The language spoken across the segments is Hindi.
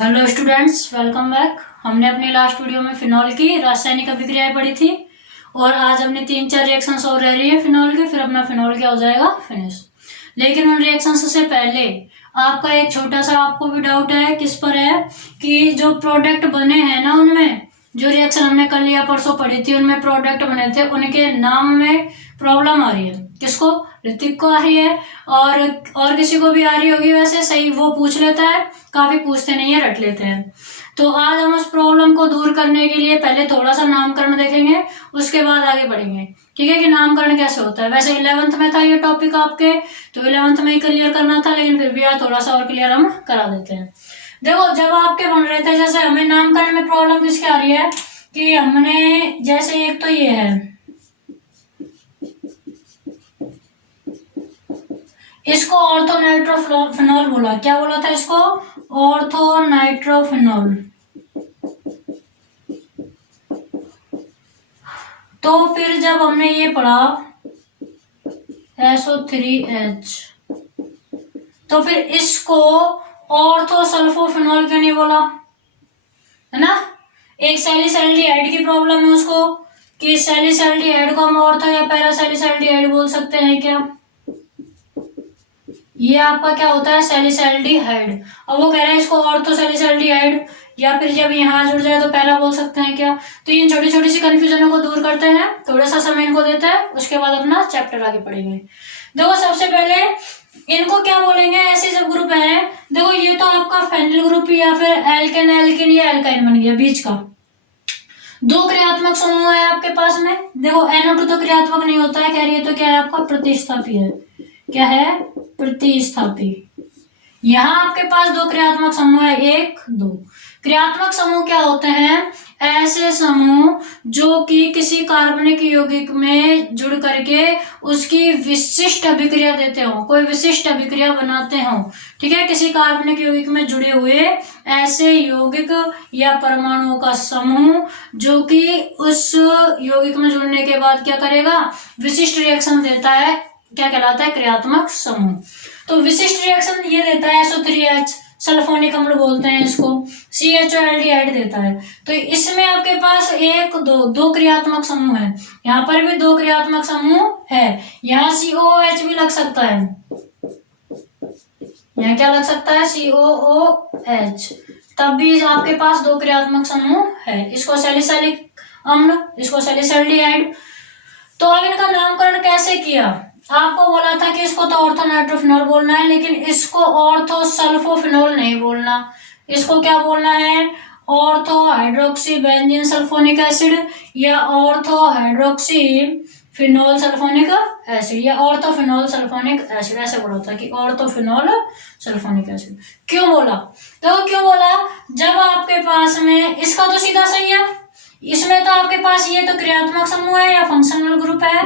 Hello students, welcome back. हमने अपनी लास्ट वीडियो में फिनॉल की रासायनिक अभिक्रियाएं पढ़ी थी और आज हमने 3-4 रिएक्शंस और रह रही है फिनॉल की, फिर अपना फिनॉल क्या हो जाएगा, फिनिश। लेकिन उन रिएक्शंस से पहले आपका एक छोटा सा आपको भी डाउट है, किस पर है कि जो प्रोडक्ट बने हैं ना, उनमें जो रिएक्शन हमने कल या परसों पढ़ी थी उनमें प्रोडक्ट बने थे, उनके नाम में प्रॉब्लम आ रही है। किसको? ऋतिक को आ रही है और किसी को भी आ रही होगी। वैसे सही वो पूछ लेता है, काफी पूछते नहीं है, रट लेते हैं। तो आज हम उस प्रॉब्लम को दूर करने के लिए पहले थोड़ा सा नामकरण देखेंगे, उसके बाद आगे बढ़ेंगे। ठीक है कि नामकरण कैसे होता है। वैसे 11th में था ये टॉपिक आपके, तो 11th में ही क्लियर करना था, लेकिन फिर भी आज थोड़ा सा और क्लियर हम करा देते हैं। देखो, जब आपके बन रहे थे, जैसे हमें नामकरण में प्रॉब्लम किसकी आ रही है कि हमने जैसे एक तो ये है, इसको ऑर्थोनाइट्रोफिनॉल बोला। क्या बोला था इसको? ऑर्थोनाइट्रोफिनॉल। तो फिर जब हमने ये पढ़ा SO3H, तो फिर इसको ऑर्थोसल्फोफिनॉल क्यों नहीं बोला, है ना। एक सैलिसैल्डिहाइड की प्रॉब्लम है उसको कि सैलिसैल्डिहाइड को हम ऑर्थो या पैरासैलिसैल्डिहाइड बोल सकते हैं क्या। ये आपका क्या होता है? सैलिसैल्डिहाइड। अब वो कह रहे हैं इसको ऑर्थोसैलिसैल्डिहाइड, या फिर जब यहाँ जुड़ जाए तो पैरा बोल सकते हैं क्या। तो इन छोटी छोटी सी कंफ्यूजनों को दूर करते हैं, थोड़ा सा समय इनको देते हैं, उसके बाद अपना चैप्टर आगे पढ़ेंगे। देखो, सबसे पहले इनको क्या बोलेंगे, ऐसे जब ग्रुप है, देखो ये तो आपका फेनिल ग्रुप या फिर एल्केन एल्किन या एल्काइन बन गया, बीच का दो क्रियात्मक समूह है आपके पास में। देखो NO2 तो क्रियात्मक नहीं होता है, कह रही है, तो क्या है आपका? प्रतिस्थापी है। क्या है? प्रतिस्थापी। यहां आपके पास दो क्रियात्मक समूह है, 1-2। क्रियात्मक समूह क्या होते हैं? ऐसे समूह जो कि किसी कार्बनिक यौगिक में जुड़ करके उसकी विशिष्ट अभिक्रिया देते हो, कोई विशिष्ट अभिक्रिया बनाते हो। ठीक है, किसी कार्बनिक यौगिक में जुड़े हुए ऐसे यौगिक या परमाणुओं का समूह जो कि उस यौगिक में जुड़ने के बाद क्या करेगा? विशिष्ट रिएक्शन देता है। क्या कहलाता है? क्रियात्मक समूह। तो विशिष्ट रिएक्शन ये देता है SO3H, सल्फोनिक अम्ल बोलते हैं इसको, CHO देता है। तो इसमें आपके पास 1-2 क्रियात्मक समूह है, यहाँ पर भी 2 क्रियात्मक समूह है। यहाँ COOH भी लग सकता है, यहाँ क्या लग सकता है? COOH। तब भी आपके पास 2 क्रियात्मक समूह है। इसको सैलिसैलिक अम्ल, इसको सैलिसैल्डिहाइड। तो अब इनका नामकरण कैसे किया? आपको बोला था कि इसको तो ऑर्थोनाइट्रोफिनॉल बोलना है, लेकिन इसको ऑर्थोसल्फोफिनॉल नहीं बोलना। इसको क्या बोलना है? Ortho hydroxy benzene sulphonic acid या ortho hydroxy phenol sulphonic acid या ऑर्थोफिनॉल सल्फोनिक एसिड, ऐसे बोला था कि ऑर्थोफिनॉल सल्फोनिक एसिड। क्यों बोला? तो क्यों बोला? जब आपके पास में इसका तो सीधा सही है, इसमें तो आपके पास ये तो क्रियात्मक समूह है या फंक्शनल ग्रुप है,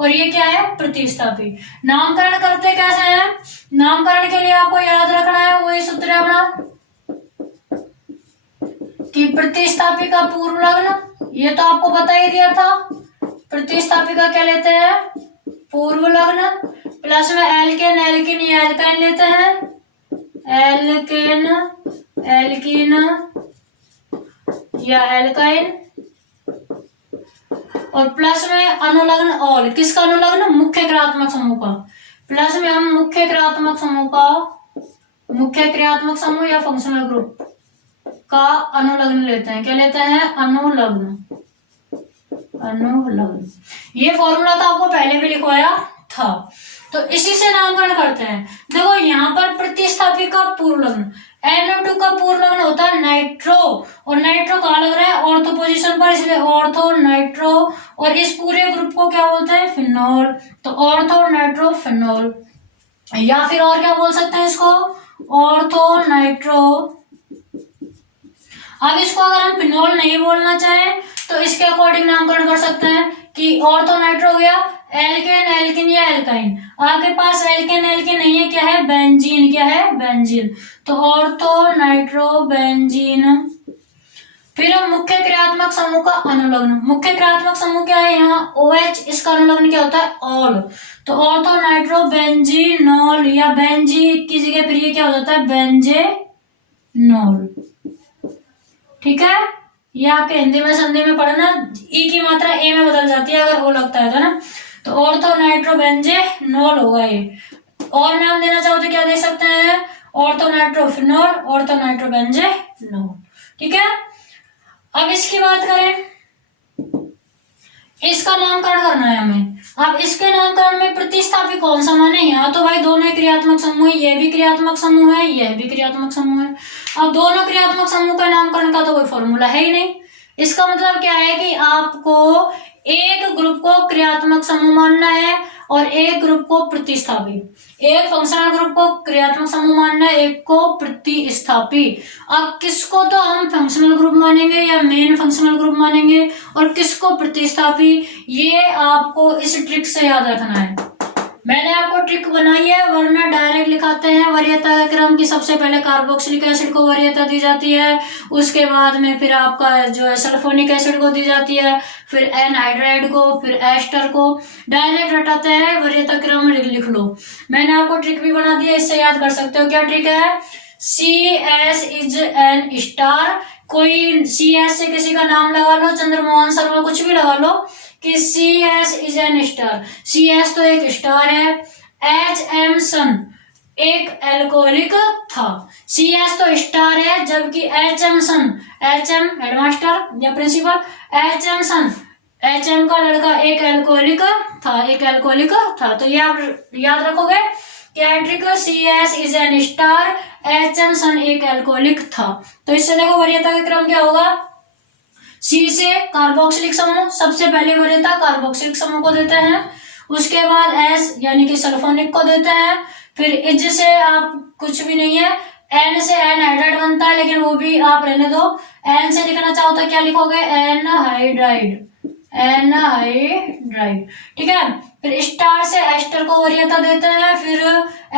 और ये क्या है? प्रतिस्थापी। नामकरण करते कैसे हैं? नामकरण के लिए आपको याद रखना है वही सूत्र है अपना कि प्रतिस्थापी का पूर्व लग्न, ये तो आपको बता ही दिया था। प्रतिस्थापी का क्या लेते हैं? पूर्व लग्न, प्लस में एल्केन एल्किन या एल्काइन लेते हैं, एल्केन एल्किन या एल्काइन, और प्लस में अनुलग्न ऑल। किसका अनुलग्न? मुख्य क्रियात्मक समूह का। प्लस में हम मुख्य क्रियात्मक समूह या फंक्शनल ग्रुप का अनुलग्न लेते हैं। क्या लेते हैं? अनुलग्न। ये फॉर्मूला तो आपको पहले भी लिखवाया था, तो इसी से नामकरण करते हैं। देखो, यहाँ पर प्रतिस्थापी का पूर्व लग्न, NO2 का पूर्व लग्न होता है नाइट्रो, और नाइट्रो कहाँ लग रहा है? ऑर्थो पोजीशन पर, इसलिए ऑर्थो नाइट्रो। और इस पूरे ग्रुप को क्या बोलते हैं? फिनॉल। तो ऑर्थो नाइट्रो फिनॉल, या फिर और क्या बोल सकते हैं इसको? Ortho nitro. अब इसको अगर हम फिनॉल नहीं बोलना चाहें तो इसके अकॉर्डिंग नामकरण कर सकते हैं कि ऑर्थो नाइट्रो हो गया एल्केन एल्किन या एल्काइन। आपके पास एल्केन एल्किन नहीं है, क्या है? बेंजीन। क्या है? बेंजीन। तो ऑर्थो नाइट्रो बेंजीन। फिर हम मुख्य क्रियात्मक समूह का अनुलग्न, मुख्य क्रियात्मक समूह क्या है? यहाँ OH, इसका अनुलग्न क्या होता है? ऑल। तो ऑर्थो नाइट्रो बेंजीनॉल या बेंजी की जगह फिर ये क्या हो जाता है? बेंजे नॉल। ठीक है, ये आपके हिंदी में संधि में पढ़ना, ई की मात्रा ए में बदल जाती है अगर ओ लगता है तो ना। तो ऑर्थो नाइट्रोबेंजेनॉल होगा ये। और नाम देना चाहो तो क्या दे सकते हैं, ऑर्थो नाइट्रोफिनॉल, ऑर्थो नाइट्रोबेंजेनॉल। ठीक है, अब इसकी बात करें, इसका नामकरण करना है हमें। अब इसके नामकरण में प्रतिस्थापी कौन सा माने, यहाँ तो भाई दोनों क्रियात्मक समूह है, ये भी क्रियात्मक समूह है, यह भी क्रियात्मक समूह है। अब दोनों क्रियात्मक समूह का नामकरण का तो कोई फॉर्मूला है ही नहीं। इसका मतलब क्या है कि आपको एक ग्रुप को क्रियात्मक समूह मानना है और एक ग्रुप को प्रतिस्थापी। एक फंक्शनल ग्रुप को क्रियात्मक समूह मानना है, एक को प्रतिस्थापी। अब किसको तो हम फंक्शनल ग्रुप मानेंगे या मेन फंक्शनल ग्रुप मानेंगे और किसको प्रतिस्थापी, ये आपको इस ट्रिक से याद रखना है। मैंने आपको ट्रिक बनाई है, वरना डायरेक्ट लिखाते हैं वरीयता का क्रम की। सबसे पहले कार्बोक्सिलिक एसिड को वरीयता दी जाती है, उसके बाद में फिर आपका जो है सल्फोनिक एसिड को दी जाती है, फिर एनहाइड्राइड को, फिर एस्टर को। डायरेक्ट रटाते हैं, वरीयता क्रम लिख लो। मैंने आपको ट्रिक भी बना दिया, इससे याद कर सकते हो। क्या ट्रिक है, CS इज एन स्टार। कोई CS से किसी का नाम लगा लो, चंद्रमोहन शर्मा, कुछ भी लगा लो कि CS is an star. CS तो एक स्टार है। HM सन एक एल्कोहलिक था। CS तो स्टार है, जबकि HM सन, HM हेडमास्टर या प्रिंसिपल, HM सन HM का लड़का एक एल्कोहलिक था, एक एल्कोहलिक था। तो ये आप याद रखोगे क्या trick, CS is an star, HM सन एक एल्कोहलिक था। तो इससे देखो वरीयता का क्रम क्या होगा, C से कार्बोक्सिलिक समूह, सबसे पहले वरीयता कार्बोक्सिलिक समूह को देते हैं, उसके बाद S यानी कि सल्फोनिक को देते हैं, फिर इज से आप कुछ भी नहीं है, N से एनहाइड्राइड बनता है, लेकिन वो भी आप रहने दो। N से लिखना चाहो तो क्या लिखोगे, एनहाइड्राइड, एनहाइड्राइड। ठीक है, फिर स्टार से एस्टर को वरीयता देते हैं, फिर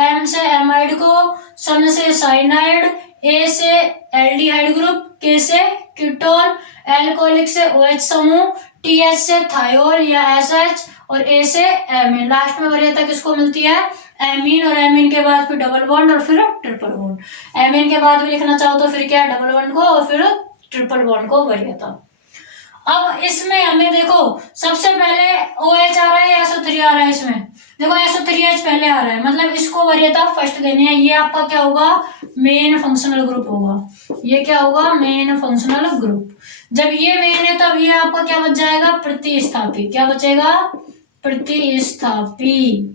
M से एमाइड को, सन से साइनाइड, A से एल्डिहाइड ग्रुप, K से कीटोन, एल्कोहलिक से OH समूह, TH से थायोल या SH और A से एमीन। लास्ट में वरीयता किसको मिलती है, एमीन, और एमीन के बाद फिर डबल बॉन्ड और फिर ट्रिपल बॉन्ड। एमीन के बाद भी लिखना चाहो तो फिर क्या, डबल बॉन्ड को और फिर ट्रिपल बॉन्ड को वरीयता। अब इसमें हमें देखो सबसे पहले OH आ रहा है या SO3 आ रहा है, इसमें देखो SO3H पहले आ रहा है, मतलब इसको वरीयता फर्स्ट देनी है। ये आपका क्या होगा, मेन फंक्शनल ग्रुप होगा। ये क्या होगा, मेन फंक्शनल ग्रुप। जब ये मेन है तब ये आपका क्या बच जाएगा, प्रतिस्थापी। क्या बचेगा, प्रतिस्थापी।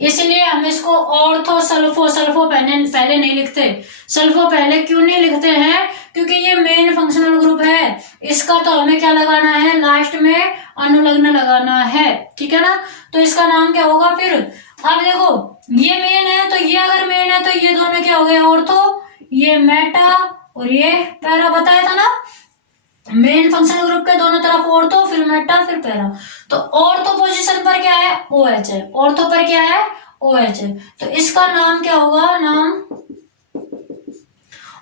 इसलिए हम इसको ऑर्थो सल्फो, सल्फो पहले नहीं लिखते। सल्फो पहले क्यों नहीं लिखते हैं, क्योंकि ये मेन फंक्शनल ग्रुप है, इसका तो हमें क्या लगाना है, लास्ट में अनुलग्न लगाना है। ठीक है ना, तो इसका नाम क्या होगा फिर। अब देखो ये मेन है, तो ये अगर मेन है तो ये दोनों क्या हो गए, ऑर्थो, ये मेटा और ये पैरा। बताया था ना, मेन फंक्शनल ग्रुप के दोनों तरफ ऑर्थो, फिर मेटा, फिर पैरा। तो ऑर्थो पोजीशन पर क्या है, OH है। ऑर्थो पर क्या है, OH है। तो इसका नाम क्या होगा, नाम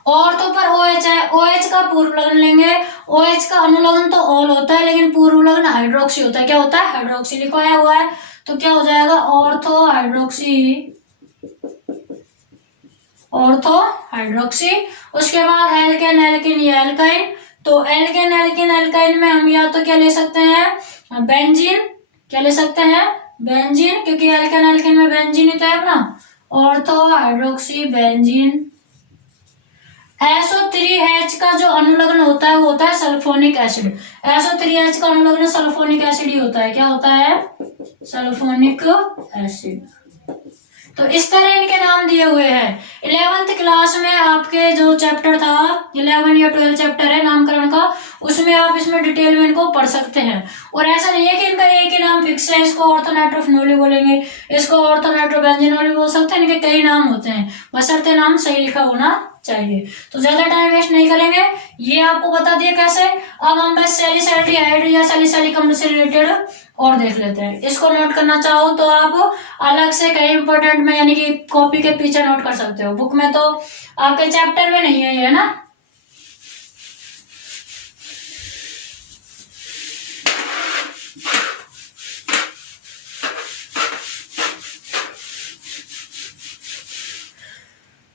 ऑर्थो पर OH है। OH का पूर्व लग्न लेंगे। OH का अनुलग्न तो ऑल होता है, लेकिन पूर्व लग्न हाइड्रोक्सी होता है। क्या होता है, हाइड्रोक्सी लिखवाया हुआ है। तो क्या हो जाएगा, ऑर्थो हाइड्रोक्सी, ऑर्थो हाइड्रोक्सी। उसके बाद एल्केन, एल्किन या एल्काइन। तो एल्केन, एल्किन, एल्काइन में हम या तो क्या ले सकते हैं, बेंजीन। क्या ले सकते हैं, बेंजीन, क्योंकि एल्केन एल्किन में बेंजीन ही तो है अपना। Ortho hydroxy benzene. SO3H का जो अनुलग्न होता है वो होता है सल्फोनिक एसिड। SO3H का अनुलग्न सल्फोनिक एसिड ही होता है। क्या होता है, सल्फोनिक एसिड। तो इस तरह इनके नाम दिए हुए हैं। 11th क्लास में आपके जो चैप्टर था, 11 या 12 चैप्टर है नामकरण का, उसमें आप इसमें डिटेल में इनको पढ़ सकते हैं। और ऐसा नहीं है कि इनका एक ही नाम फिक्स है, इसको ऑर्थोनाइट्रोफिनोल बोलेंगे, इसको ऑर्थोनाइट्रोबेंजीनोल बोल सकते हैं। इनके कई नाम होते हैं, बशर्ते नाम सही लिखा होना चाहिए। तो ज्यादा टाइम वेस्ट नहीं करेंगे, ये आपको बता दिया कैसे। अब हम बस सैलिसैल्डिहाइड या सैलिसैलिक अम्ल से रिलेटेड और देख लेते हैं। इसको नोट करना चाहो तो आप अलग से कहीं इंपॉर्टेंट में, यानी कि कॉपी के पीछे नोट कर सकते हो। बुक में तो आपके चैप्टर में नहीं है ये ना।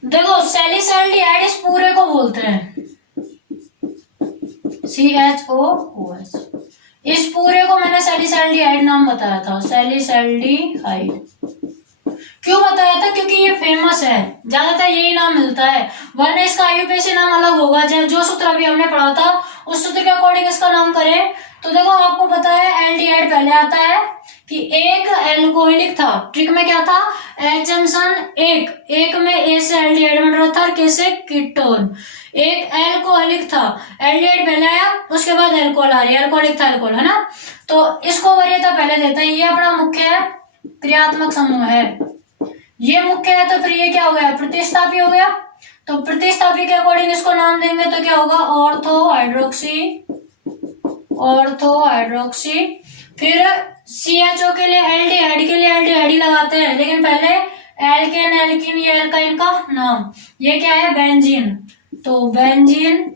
देखो सैलिसैल्डिहाइड इस पूरे को बोलते हैं, CHOOH। इस पूरे को मैंने सैलिसैल्डिहाइड नाम बताया था, सैलिसैल्डिहाइड। क्यों बताया था? क्योंकि ये फेमस है, ज्यादातर यही नाम मिलता है, वरना इसका आईयूपीएसी नाम अलग होगा। जो सूत्र अभी हमने पढ़ा था उस सूत्र के अकॉर्डिंग इसका नाम करें तो देखो आपको पता है एल्डिहाइड पहले आता है कि एक एल्कोहलिक था। ट्रिक में क्या था? एचमसन एक में ए से एल्डिहाइड बन रहा था और के से कीटोन। एक एल्कोहलिक था, एल्डिहाइड पहले आया, उसके बाद एल्कोहल आ रही है, एल्कोहलिक था एल्कोहल, है ना। तो इसको वरीयता पहले देता है। ये अपना मुख्य क्रियात्मक समूह है, ये मुख्य है, तो फिर ये क्या हो गया? प्रतिस्थापी हो गया। तो प्रतिस्थापी के अकॉर्डिंग इसको नाम देंगे तो क्या होगा? Ortho hydroxy. फिर CHO के लिए एल्डिहाइड ही लगाते हैं, लेकिन पहले एल्केन एल्किन ये एल्काइन का नाम, ये क्या है? बेंजीन। तो बेंजीन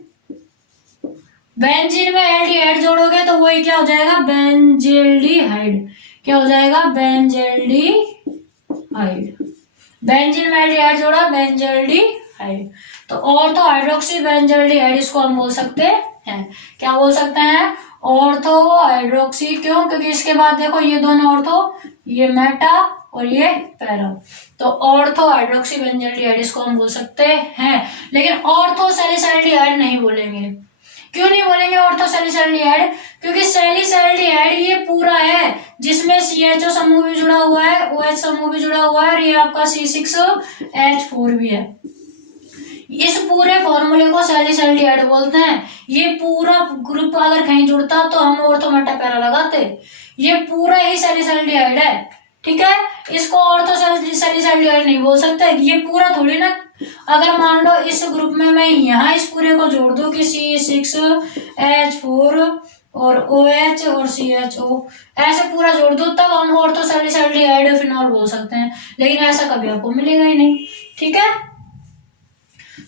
में एल्डिहाइड जोड़ोगे तो वही क्या हो जाएगा? बेंजेल्डिहाइड। क्या हो जाएगा? बेंजेल्डिहाइड। बेंजीन में एल्डिहाइड जोड़ा, बेंजेल्डिहाइड। तो ऑर्थो हाइड्रोक्सी बेंजेल्डिहाइड इसको हम बोल सकते हैं। क्या बोल सकते हैं? Ortho hydroxy. क्यों? क्योंकि इसके बाद देखो ये दोनों ऑर्थो, ये मेटा और ये पैरा, तो ऑर्थो हाइड्रोक्सी बेंजेल्डिहाइड इसको हम बोल सकते हैं। लेकिन ऑर्थो सैलिसैल्डिहाइड नहीं बोलेंगे। क्यों नहीं बोलेंगे ऑर्थो सैलिसैल्डिहाइड? क्योंकि सैलिसैल्डिहाइड ये पूरा है जिसमें CHO समूह भी जुड़ा हुआ है, OH समूह भी जुड़ा हुआ है और ये आपका C6H4 भी है। इस पूरे फॉर्मूले को सैलिसैल्डिहाइड बोलते हैं। ये पूरा ग्रुप अगर कहीं जुड़ता तो हम ऑर्थो मेटा पैरा लगाते। ये पूरा ही सैलिसैल्डिहाइड है, ठीक है। इसको ऑर्थो सैलिसैल्डिहाइड नहीं बोल सकते, ये पूरा थोड़ी ना। अगर मान लो इस ग्रुप में मैं यहाँ इस पूरे को जोड़ दूं कि C6H4 और OH और CHO ऐसे पूरा जोड़ दो तब हम ऑर्थो सैलिसैल्डिहाइड फिनॉल बोल सकते हैं, लेकिन ऐसा कभी आपको मिलेगा ही नहीं, ठीक है।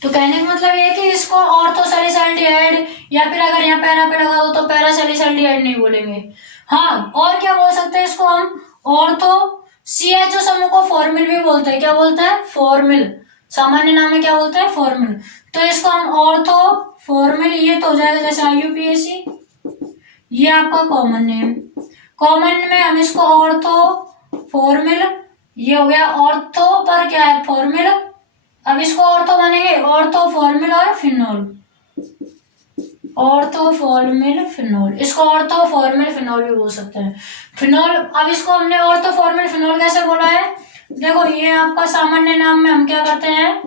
तो कहने का मतलब ये कि इसको ऑर्थो सैलिसैल्डिहाइड या फिर अगर यहाँ पैरा पे लगा दो तो पैरा सैलिसैल्डिहाइड नहीं बोलेंगे। हाँ, और क्या बोल सकते हैं इसको हम? ऑर्थो CHO समूह को फॉर्मिल भी बोलते हैं। क्या बोलते हैं? फॉर्मिल। सामान्य नाम है, क्या बोलते हैं? फॉर्मिल। तो इसको हम ऑर्थो फॉर्मिल, ये तो हो जाएगा जैसे आईयूपीएसी, ये आपका कॉमन नेम। कॉमन में हम इसको ऑर्थो फॉर्मिल, ये हो गया ऑर्थो पर क्या है? फॉर्मिल। अब इसको ऑर्थो मानेंगे, ऑर्थो फॉर्मिल और फिनोल, ऑर्थो फॉर्मिल फिनोल। इसको ऑर्थो फॉर्मिल फिनोल भी बोल सकते हैं, फिनोल। अब इसको हमने ऑर्थो फॉर्मिल फिनोल कैसे बोला है? देखो ये आपका सामान्य नाम में हम क्या करते हैं,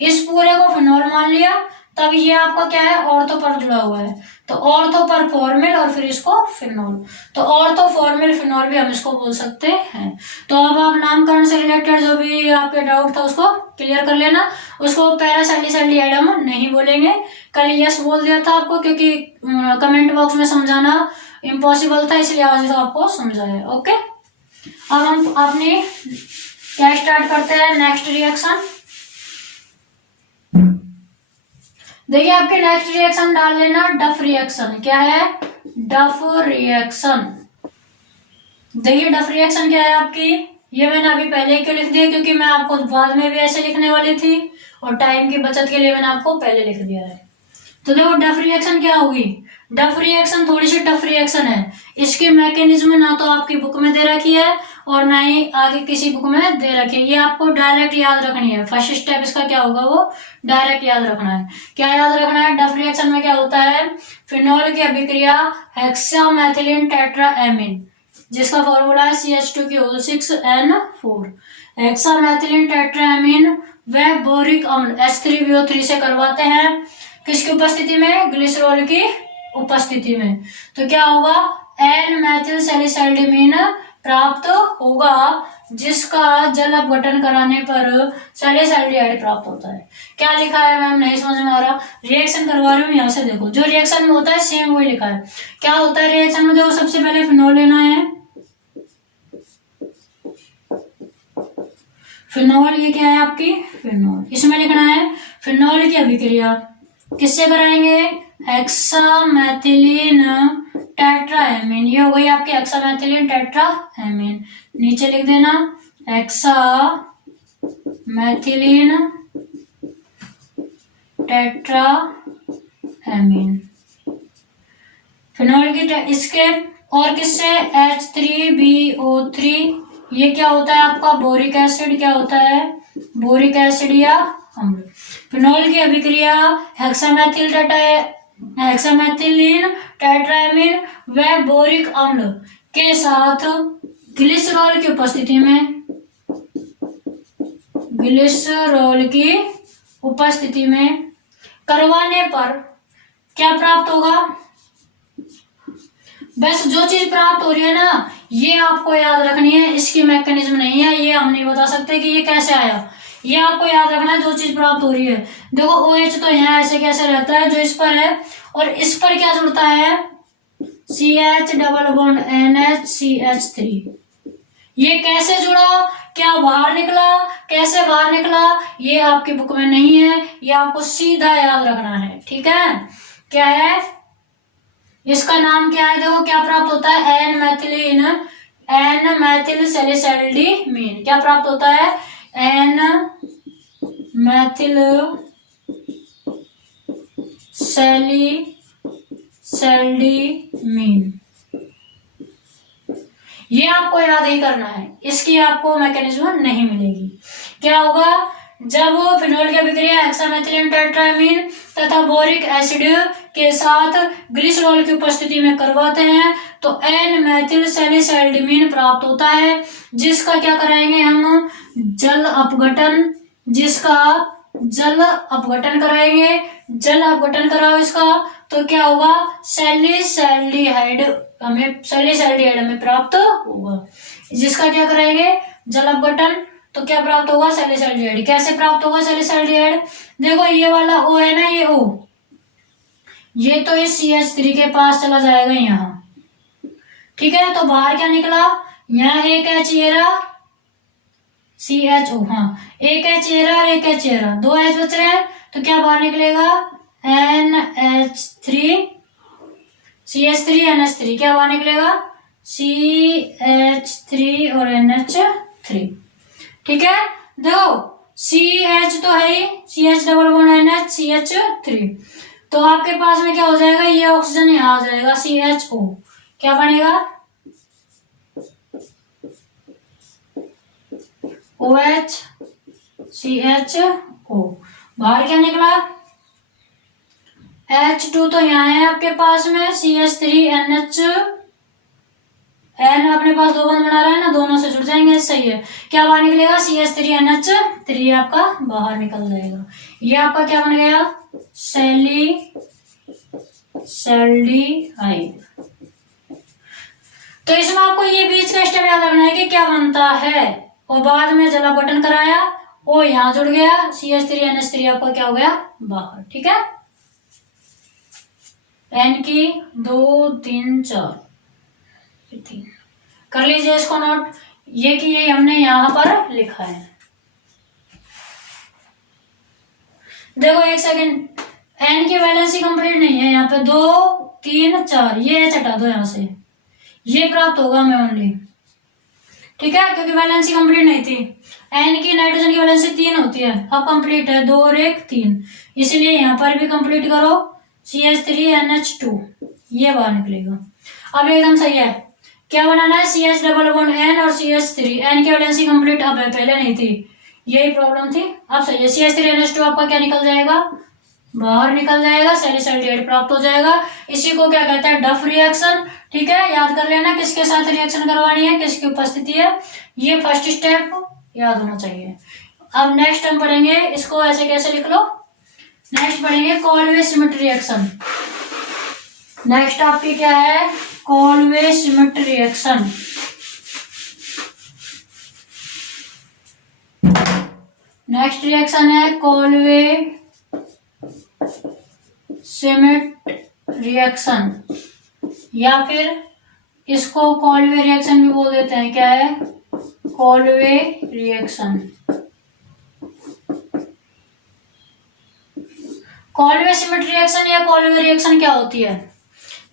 इस पूरे को फिनोल मान लिया, तब ये आपका क्या है? ऑर्थो पर जुड़ा हुआ है, तो ऑर्थो पर फॉर्मिल और फिर इसको फिनोल, तो ऑर्थो फॉर्मिल फिनोल भी हम इसको बोल सकते हैं। तो अब आप नामकरण से रिलेटेड जो भी आपके डाउट था उसको क्लियर कर लेना। उसको पैरा सैलिसैल्डिहाइड हम नहीं बोलेंगे। कल यस बोल दिया था आपको क्योंकि कमेंट बॉक्स में समझाना इम्पॉसिबल था, इसलिए आज तो आपको समझाया। ओके, अब हम अपनी क्या स्टार्ट करते हैं? Next reaction. देखिए आपके नेक्स्ट रिएक्शन डाल लेना डफ रिएक्शन। क्या है? डफ रिएक्शन। देखिए डफ रिएक्शन क्या है आपकी, ये मैंने अभी पहले क्यों लिख दिया? क्योंकि मैं आपको बाद में भी ऐसे लिखने वाली थी और टाइम की बचत के लिए मैंने आपको पहले लिख दिया है। तो देखो डफ रिएक्शन क्या होगी? डफ रिएक्शन थोड़ी सी टफ रिएक्शन है। इसकी मैकेनिज्म ना तो आपकी बुक में दे रखी है और ना ही आगे किसी बुक में दे रखी है। ये आपको डायरेक्ट याद रखनी है। फर्स्ट स्टेप इसका क्या होगा? वो डायरेक्ट याद रखना है। क्या याद रखना है? डफ रिएक्शन में क्या होता है? फिनोल की अभिक्रिया हेक्सामेथिलीन टेट्राएमीन, जिसका फॉर्मूला है CH2COOH6N4। हेक्सामेथिलीन टेट्राएमीन व बोरिक अम्ल H3BO3 से करवाते हैं। किसकी उपस्थिति में? ग्लिसरॉल की उपस्थिति में। तो क्या होगा? N-मेथिल सैलिसैल्डिमीन प्राप्त होगा, जिसका जल अपघटन कराने पर सैलिसैल्डिहाइड प्राप्त होता है। क्या लिखा है मैम? नहीं समझ में आ रहा? रिएक्शन करवा रही हूँ, यहाँ से देखो जो रिएक्शन में होता है सेम वही लिखा है। क्या होता है रिएक्शन में? देखो सबसे पहले फिनोल लेना है। फिनोल, ये क्या है आपकी? फिनोल। इसमें लिखना है फिनोल की अभिक्रिया किससे कराएंगे? Hexamethylene tetraammine. ये हो गई आपकी हेक्सामेथिलीन टेट्राएमीन। नीचे लिख देना हेक्सामेथिलीन टेट्रा एमीन। फिनोल की इसके और किससे H3BO3, ये क्या होता है आपका बोरिक एसिड, क्या होता है बोरिक एसिड या अम्ल। फिनोल की अभिक्रिया हेक्सामेथिलीन टेट्राएमीन व बोरिक अम्ल के साथ ग्लिसरॉल की उपस्थिति में करवाने पर क्या प्राप्त होगा। बस जो चीज प्राप्त हो रही है ना, ये आपको याद रखनी है, इसकी मैकेनिज्म नहीं है, ये हम नहीं बता सकते कि ये कैसे आया, ये आपको याद रखना है जो चीज प्राप्त हो रही है। देखो OH तो यहाँ ऐसे कैसे रहता है जो इस पर है, और इस पर क्या जुड़ता है CH double bond NH CH3। ये कैसे जुड़ा, क्या बाहर निकला, कैसे बाहर निकला, ये आपकी बुक में नहीं है, ये आपको सीधा याद रखना है। ठीक है, क्या है इसका नाम क्या है, देखो क्या प्राप्त होता है एन मैथिल सैलिसैल्डीमीन। क्या प्राप्त होता है एन मैथिल सैलिसैल्डीमीन। ये आपको याद ही करना है, इसकी आपको मैकेनिज्म नहीं मिलेगी। क्या होगा जब फिनोल की अभिक्रिया हेक्सामेथिलीन टेट्राएमीन तथा बोरिक एसिड के साथ ग्लिसरॉल की उपस्थिति में करवाते हैं तो एन मैथिल सैलिसैल्डीमीन प्राप्त होता है, जिसका क्या कराएंगे हम जल अपघटन, कराएंगे। जल अपघटन कराओ इसका तो क्या होगा सैलिसैल्डिहाइड हमें प्राप्त होगा, जिसका क्या कराएंगे जल अपघटन, तो क्या प्राप्त होगा सैलिसैल्डिहाइड। कैसे प्राप्त होगा सैलिसैल्डिहाइड, देखो ये वाला O है ना, ये O, ये तो इस CH3 के पास चला जाएगा यहाँ। ठीक है, तो बाहर क्या निकला, यहाँ एक H ये रहा CHO, हाँ एक H ये रहा और एक H ये रहा, 2 H बच रहे हैं, तो क्या बाहर निकलेगा NH3 CH3 NH3, क्या बाहर निकलेगा CH3 और NH3। ठीक है, देखो CH तो है ही, CH double bond NH CH3, तो आपके पास में क्या हो जाएगा, ये ऑक्सीजन यहाँ आ जाएगा CHO, क्या बनेगा OH CHO। बाहर क्या निकला H2 तो यहाँ है आपके पास में CH3 NH, N अपने पास 2 बंद बना रहा है ना, दोनों से जुड़ जाएंगे, सही है। क्या बाहर निकलेगा CH3 NH3 आपका बाहर निकल जाएगा। ये आपका क्या बन गया सैलिसैल्डिहाइड। तो इसमें आपको ये बीच का स्टेप याद रखना है कि क्या बनता है, और बाद में जल अपघटन कराया, ओ यहाँ जुड़ गया CH3 NH3 आपका क्या हो गया बाहर। ठीक है, N की 2 3 4 कर लीजिए इसको नोट, ये कि ये हमने यहां पर लिखा है। देखो एक सेकंड, N की वैलेंसी कंप्लीट नहीं है, यहाँ पे 2 3 4, ये H हटा दो यहाँ से, ये प्राप्त होगा हमें ओनली। ठीक है, क्योंकि वैलेंसी कंप्लीट नहीं थी। N की नाइट्रोजन की वैलेंसी 3 होती है, अब कंप्लीट है 2 और 1 3, इसलिए यहाँ पर भी कंप्लीट करो CH3 NH2, ये बाहर निकलेगा। अब एकदम सही है, क्या बनाना है CH डबल बॉन्ड N और CH3, N की वैलेंसी कंप्लीट अब है, पहले नहीं थी, यही प्रॉब्लम थी, अब सही है। CH3 NH2 आपका क्या निकल जाएगा बाहर निकल जाएगा, सैलिसैल्डिहाइड प्राप्त हो जाएगा। इसी को क्या कहते हैं डफ रिएक्शन। ठीक है, याद कर लेना किसके साथ रिएक्शन करवानी है, किसकी उपस्थिति है, ये फर्स्ट स्टेप याद होना चाहिए। अब नेक्स्ट हम पढ़ेंगे इसको, ऐसे कैसे लिख लो, नेक्स्ट पढ़ेंगे कॉलवे सिमेट्री रिएक्शन। नेक्स्ट आपकी क्या है कॉलवे सिमेट्री रिएक्शन। नेक्स्ट रिएक्शन है कॉलवे सिमेट रिएक्शन, या फिर इसको कॉलवे रिएक्शन भी बोल देते हैं। क्या है कॉलवे रिएक्शन। कॉलवे सिमेट रिएक्शन या कॉलवे रिएक्शन क्या होती है,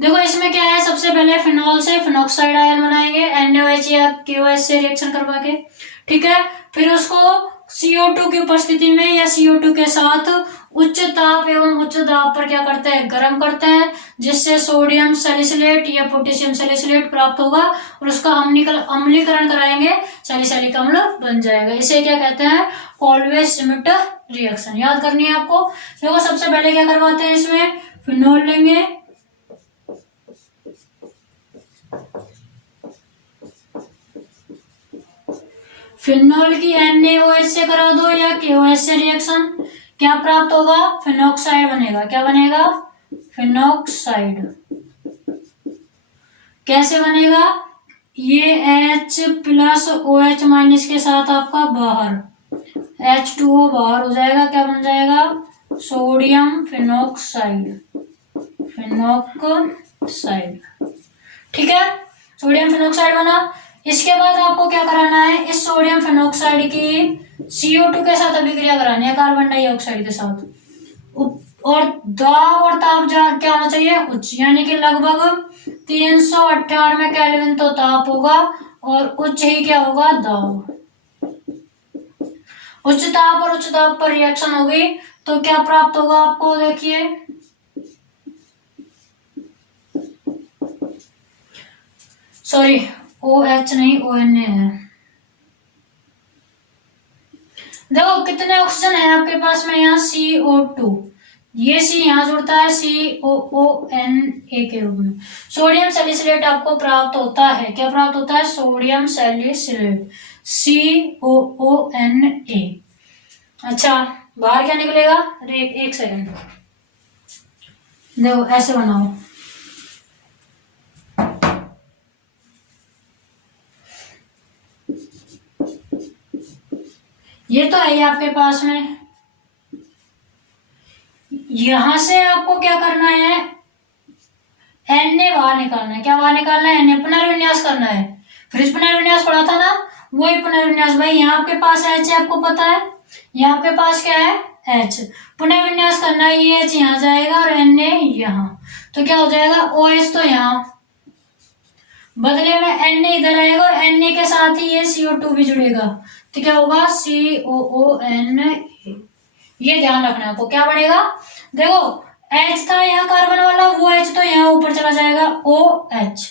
देखो इसमें क्या है, सबसे पहले फिनॉल से फिनॉक्साइड आयन बनाएंगे NaOH या KOH से रिएक्शन करवा के। ठीक है, फिर उसको CO2 की उपस्थिति में या CO2 के साथ उच्च ताप एवं उच्च दाब पर क्या करते हैं, गर्म करते हैं, जिससे सोडियम सैलिसिलेट या पोटेशियम सैलिसिलेट प्राप्त होगा और उसका अम्लीकरण कराएंगे, सैलिसिलिक अम्ल बन जाएगा। इसे क्या कहते हैं, ऑलवेज श्मिट रिएक्शन। याद करनी है आपको। देखो सबसे पहले क्या करवाते हैं, इसमें फिनॉल लेंगे, फिनॉल की NaOH से करा दो या KOH से रिएक्शन, क्या प्राप्त होगा, फिनॉक्साइड बनेगा। क्या बनेगा, फिनॉक्साइड। कैसे बनेगा, ये H प्लस OH माइनस के साथ आपका बाहर H2O बाहर हो जाएगा, क्या बन जाएगा, सोडियम फिनॉक्साइड, फिनॉक्साइड। ठीक है, सोडियम फिनॉक्साइड बना। इसके बाद आपको क्या कराना है, इस सोडियम फिनॉक्साइड की CO2 के साथ अभिक्रिया करानी है, कार्बन डाइऑक्साइड के साथ। और दाब और ताप क्या होना चाहिए, उच्च, यानी कि लगभग 398 केल्विन तो ताप होगा और उच्च ही क्या होगा, दाब। उच्च ताप और उच्च दाब पर रिएक्शन होगी तो क्या प्राप्त होगा आपको, देखिए सॉरी OH नहीं ONA है। देखो कितने ऑक्सीजन है आपके पास में, यहाँ CO2, ये C यहाँ जुड़ता है COONA के रूप में। सोडियम सैलिसिलेट आपको प्राप्त होता है, क्या प्राप्त होता है, सोडियम सैलिसिलेट, COONA। अच्छा बाहर क्या निकलेगा, अरे एक सेकंड, देखो ऐसे बनाओ, ये तो है आपके पास में। यहां से आपको क्या करना है, Na बाहर निकालना है। क्या बाहर निकालना है, Na, पुनर्विन्यास करना है। फिर इस पुनर्विन्यास पढ़ा था ना, वही पुनर्विन्यास। भाई यहाँ आपके पास H है, आपको पता है, यहाँ आपके पास क्या है, H। पुनर्विन्यास करना है, ये H यहाँ जाएगा और Na यहाँ, तो क्या हो जाएगा, OH तो यहाँ, बदले में Na इधर आएगा और Na के साथ ही ये CO2 भी जुड़ेगा, तो क्या होगा, COONA। ये ध्यान रखना आपको। क्या बनेगा, देखो H था यहाँ कार्बन वाला, वो H तो यहाँ ऊपर चला जाएगा, OH,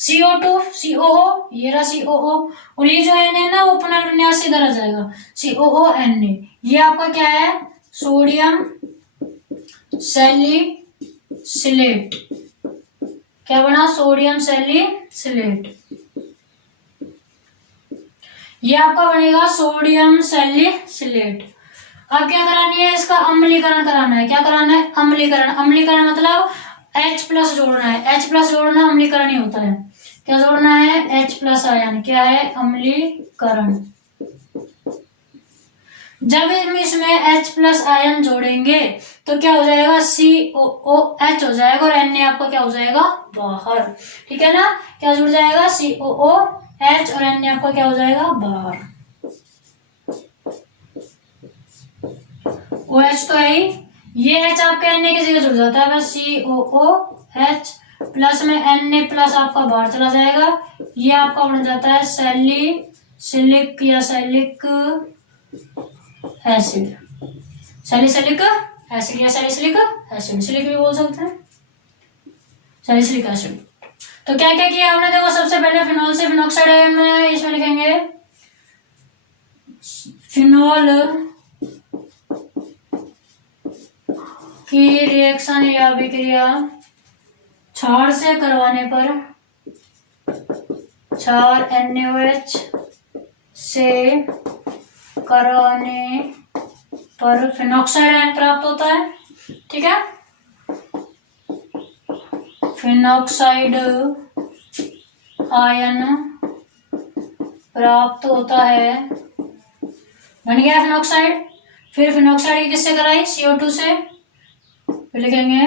CO2 COO, ये रहा COO, और ये जो N है ना वो पुनर्विन्यास इधर आ जाएगा, COONA। ये आपका क्या है, सोडियम सैलिसिलेट। क्या बना, सोडियम सैलिसिलेट। ये आपका बनेगा सोडियम सैलिसिलेट। अब क्या करानी है, इसका अम्लीकरण कराना है। क्या कराना है, अम्लीकरण। अम्लीकरण मतलब H प्लस जोड़ना है, H प्लस जोड़ना अम्लीकरण ही होता है। क्या जोड़ना है, H प्लस आयन, क्या है, अम्लीकरण। जब हम इसमें H प्लस आयन जोड़ेंगे तो क्या हो जाएगा, COOH हो जाएगा और Na आपका क्या हो जाएगा, बाहर। ठीक है ना, क्या जुड़ जाएगा, COOH और Na आपका क्या हो जाएगा, बाहर। OH तो है ही, ये H आपका Na की जगह जुड़ जाता है, बस COOH प्लस में Na प्लस आपका बाहर चला जाएगा। ये आपका बन जाता है सैलिसिलिक या सैलिक एसिड, सैलिसिलिक एसिड या सैलिसिलिक एसिड, सिलिक भी बोल सकते हैं, सैलिसिलिक एसिड। तो क्या क्या किया हमने, देखो सबसे पहले फिनॉल से फिनॉक्साइड में इसमें लिखेंगे, फिनॉल की रिएक्शन या अभिक्रिया क्षार से करवाने पर, क्षार NaOH से करवाने पर फिनॉक्साइड आयन प्राप्त होता है। ठीक है, फिनॉक्साइड आयन प्राप्त होता है, बन गया फिनॉक्साइड। फिर फिनॉक्साइड की किससे कराई, CO2 से। फिर लिखेंगे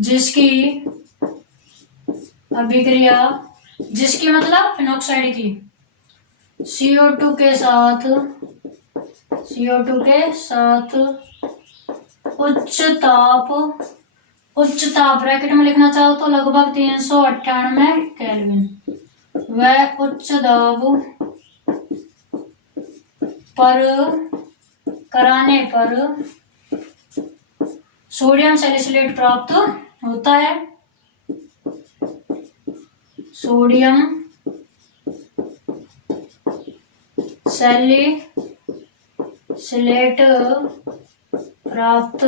जिसकी अभिक्रिया, जिसकी मतलब फिनॉक्साइड की, CO2 के साथ उच्च ताप ब्रैकेट में लिखना चाहो तो लगभग 398 केल्विन, वह उच्च दाब पर कराने पर सोडियम सैलिसिलेट प्राप्त होता है। सोडियम सैलिसिलेट प्राप्त,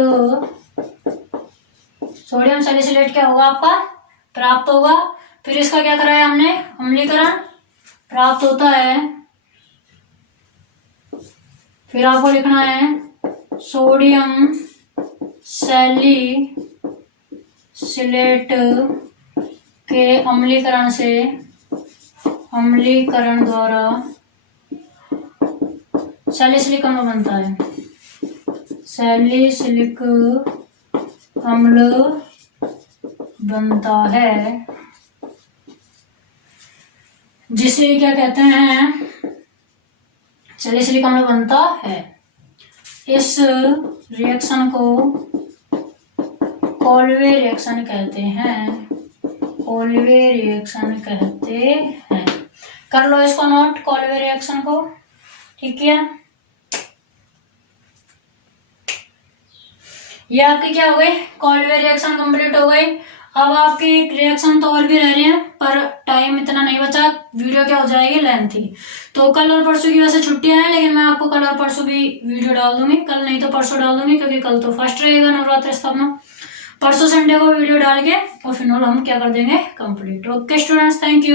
सोडियम सैलिसिलेट क्या होगा आपका, प्राप्त होगा। फिर इसका क्या कराया हमने, अम्लीकरण प्राप्त होता है। फिर आपको लिखना है सोडियम सैलिसिलेट के अम्लीकरण से, अम्लीकरण द्वारा सैलिसिलिक अम्ल बनता है। सैलिसिलिक अम्ल बनता है, जिसे क्या कहते हैं, सैलिसिलिक अम्ल बनता है। इस रिएक्शन को कोल्वे रिएक्शन कहते हैं। कोल्वे रिएक्शन कहते हैं। कर लो इसको नोट, कोल्वे रिएक्शन को। ठीक है, ये आपकी क्या हो गई, कोल्वे रिएक्शन कंप्लीट हो गई। अब आपकी रिएक्शन तो और भी रह रही है, पर टाइम इतना नहीं बचा, वीडियो क्या हो जाएगी लेंथी। तो कल और परसों की वैसे छुट्टियां हैं, लेकिन मैं आपको कल और परसों भी वीडियो डाल दूंगी। कल नहीं तो परसों डाल दूंगी, क्योंकि कल तो फर्स्ट रहेगा नवरात्र स्थापना। परसों संडे को वीडियो डाल के और फिर हम क्या कर देंगे complete. Okay students, thank you.